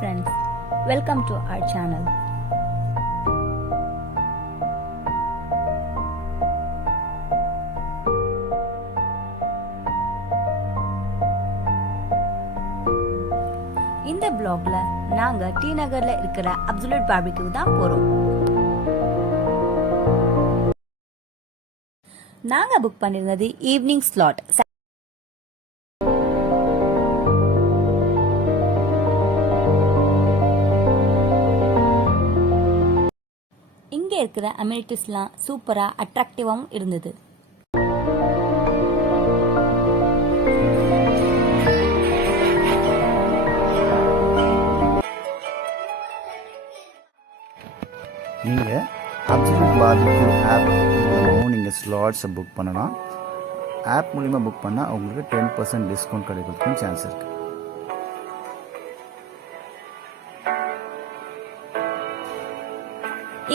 friends, welcome to our channel. இந்த vlogல நாங்க டி நகர்ல இருக்கிற அப்சல்யூட் பார்பிக்யூ தான் போறோம். நாங்க புக் பண்ணிருந்தது ஈவினிங் ஸ்லாட். இங்க இருக்கிற அமெனிட்டிஸ்லாம் சூப்பரா அட்ராக்டிவாவும் இருந்தது. நீங்கள் அப்சல்யூட் பார்பிக்யூ ஆப் மூலமாகவும் நீங்கள் ஸ்லாட்ஸை புக் பண்ணலாம். ஆப் மூலிமா புக் பண்ணால் உங்களுக்கு 10% டிஸ்கவுண்ட் கிடைக்கிறதுக்கும் சான்ஸ் இருக்குது.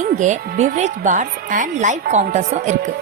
இங்கே பிவரேஜ் பார்ஸ் அண்ட் லைவ் கவுண்டர்ஸும் இருக்கு.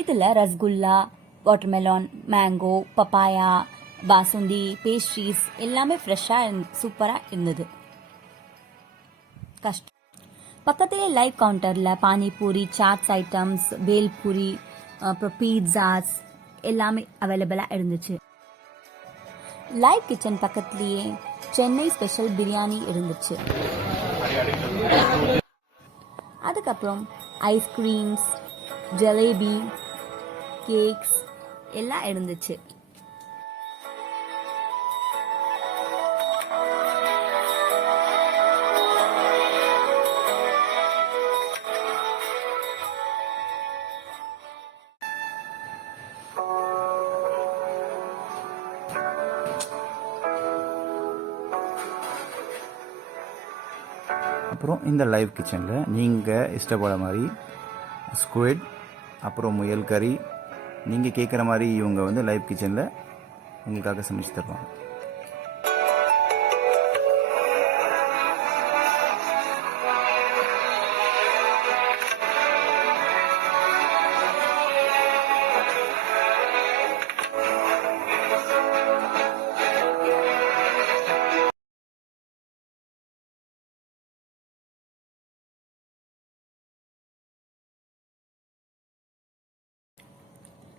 இதில் rasgulla, watermelon, mango, papaya, basundi, pastries எல்லாமே ஃப்ரெஷ்ஷாக சூப்பராக இருந்தது. பக்கத்திலே லைவ் கவுண்டரில் பானிபூரி, சாட்ஸ் ஐட்டம்ஸ், பேல்பூரி, அப்புறம் பீட்சாஸ் எல்லாமே அவைலபிளாக இருந்துச்சு. லைவ் கிச்சன் பக்கத்துலேயே சென்னை ஸ்பெஷல் பிரியாணி இருந்துச்சு. அதுக்கப்புறம் ஐஸ்கிரீம்ஸ், ஜலேபி, கேக்ஸ் எல்லாம் இருந்துச்சு. அப்புறம் இந்த லைவ் கிச்சனில் நீங்கள் இஷ்டப்பட மாதிரி ஸ்குவிட், அப்புறம் முயல் கறி, நீங்கள் கேட்குற மாதிரி இவங்க வந்து லைவ் கிச்சனில் உங்களுக்காக சமைச்சு தருவாங்க.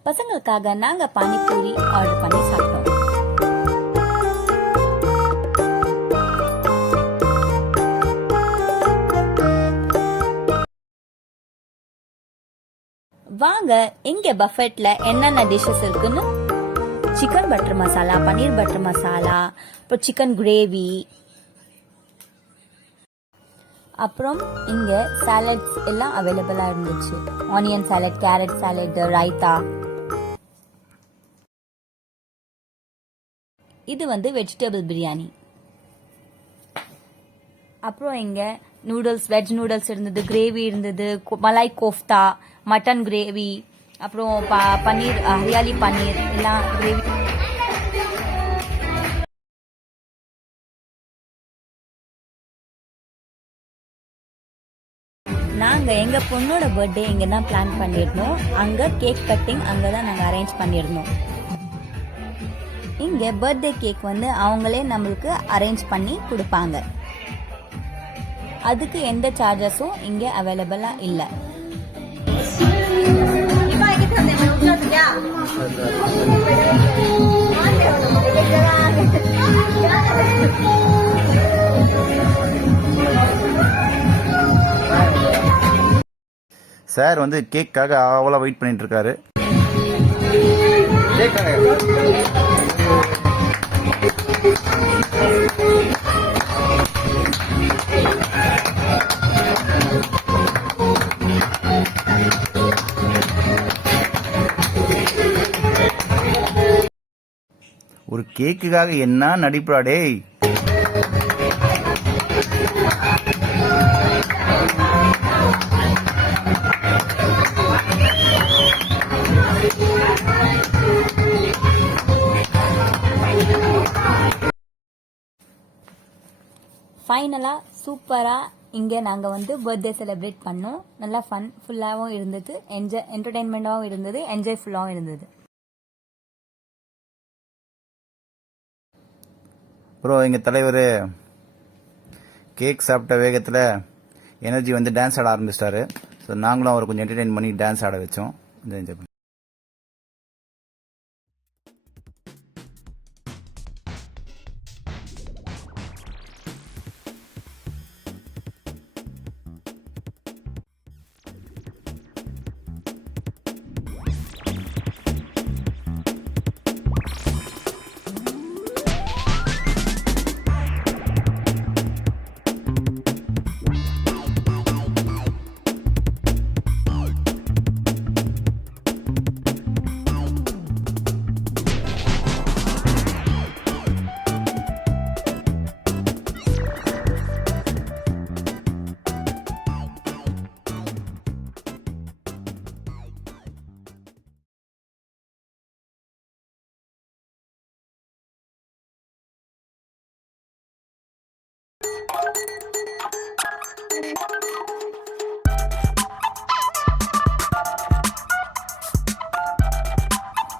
பசங்களுக்காக நாங்க பானிபூரி ஆர்டர் பண்ணி சாப்பிட்டோம். வாங்க இங்க பஃபெட்ல என்னென்ன டிஷஸ் இருக்குன்னு. சிக்கன் பட்டர் மசாலா, பன்னீர் பட்டர் மசாலா, அப்புறம் சிக்கன் கிரேவி, அப்புறம் இங்க சாலட்ஸ் எல்லாம் அவைலபிளா இருந்துச்சு. Onion salad, carrot salad, raita. இது வந்து வெஜிடபிள் பிரியாணி. அப்புறம் இங்க நூடுல்ஸ், வெஜ் நூடுல்ஸ் இருந்தது, கிரேவி இருந்தது, மலாய் கோஃப்தா, மட்டன் கிரேவி, அப்புறம் பன்னீர், ஹரியாலி பன்னீர் எல்லாம் கிரேவி. நாங்க எங்க பொண்ணோட பர்த்டே இங்க தான் பிளான் பண்ணிருந்தோம். அங்க கேக் கட்டிங் அங்கதான் நாங்க அரேஞ்ச் பண்ணிருந்தோம். இங்க பர்த்டே கேக் வந்து அவங்களே நம்மளுக்கு அரேஞ்ச் பண்ணி கொடுப்பாங்க. அதுக்கு எந்த சார்ஜஸும் இங்க அவைலபிளா இல்ல. சார் வந்து கேக்காக ஆவலாக வெயிட் பண்ணிட்டு இருக்காரு. ஒரு கேக்குக்காக என்ன நடிப்புடா டேய். ஃபைனலாக சூப்பராக இங்கே நாங்கள் வந்து பர்த்டே செலிப்ரேட் பண்ணோம். நல்லா ஃபன் ஃபுல்லாகவும் இருந்தது, என்டர்டெயின்மெண்ட்டாகவும் இருந்தது, என்ஜாய்ஃபுல்லாகவும் இருந்தது. அப்புறம் எங்கள் தலைவர் கேக் சாப்பிட்ட வேகத்தில் எனர்ஜி வந்து டான்ஸ் ஆட ஆரம்பிச்சிட்டாரு. ஸோ நாங்களும் அவரை கொஞ்சம் என்டர்டெயின் பண்ணி டான்ஸ் ஆட வச்சோம். என்ஜாய் பண்ணி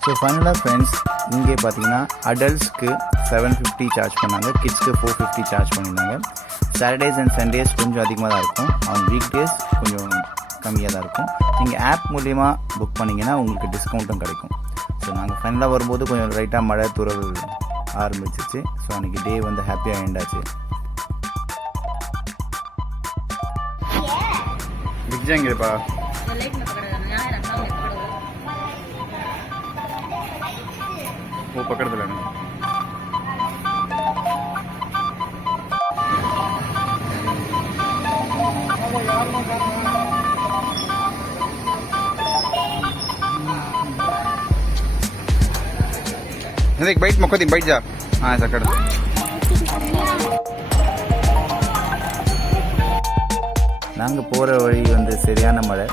ஸோ ஃபைனலாக ஃப்ரெண்ட்ஸ் இங்கே பார்த்தீங்கன்னா அடல்ட்ஸ்க்கு 750 சார்ஜ் பண்ணாங்க, கிட்ஸ்க்கு 450 சார்ஜ் பண்ணியிருந்தாங்க. சாட்டர்டேஸ் அண்ட் சண்டேஸ் கொஞ்சம் அதிகமாக தான் இருக்கும், அவங்க வீக் டேஸ் கொஞ்சம் கம்மியாக தான் இருக்கும். நீங்கள் ஆப் மூலிமா புக் பண்ணிங்கன்னா உங்களுக்கு டிஸ்கவுண்ட்டும் கிடைக்கும். ஸோ நாங்கள் ஃபைனலாக வரும்போது கொஞ்சம் லைட்டாக மழை தூறல் ஆரம்பிச்சிச்சு. ஸோ அன்றைக்கி டே வந்து ஹாப்பியாக எண்ட் ஆச்சு. ಬಿಜ್ಜಂಗಿರಪ್ಪ वो पकड़ दे लेना. देख बैठ मको दी बैठ जा. हाँ ऐसा कर. நாங்கள் போகிற வழி வந்து சரியான மழை.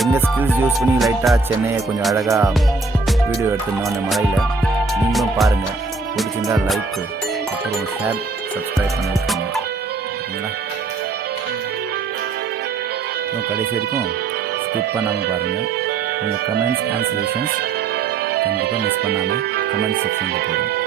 எங்கள் ஸ்கில்ஸ் யூஸ் பண்ணி லைட்டாக சென்னையை கொஞ்சம் அழகாக வீடியோ எடுத்துருந்தோம் அந்த மழையில். நீங்களும் பாருங்கள், பிடிச்சிருந்தால் லைக்கு, அப்புறம் ஷேர், சப்ஸ்கிரைப் பண்ணி வைக்கணும். ஓகேங்களா? கடைசி வரைக்கும் ஸ்கிப் பண்ணாமல் பாருங்கள். உங்கள் கமெண்ட்ஸ் அண்ட் சொல்யூஷன்ஸ் கண்டிப்பாக மிஸ் பண்ணாமல் கமெண்ட் செக்ஷனில் போடுங்க.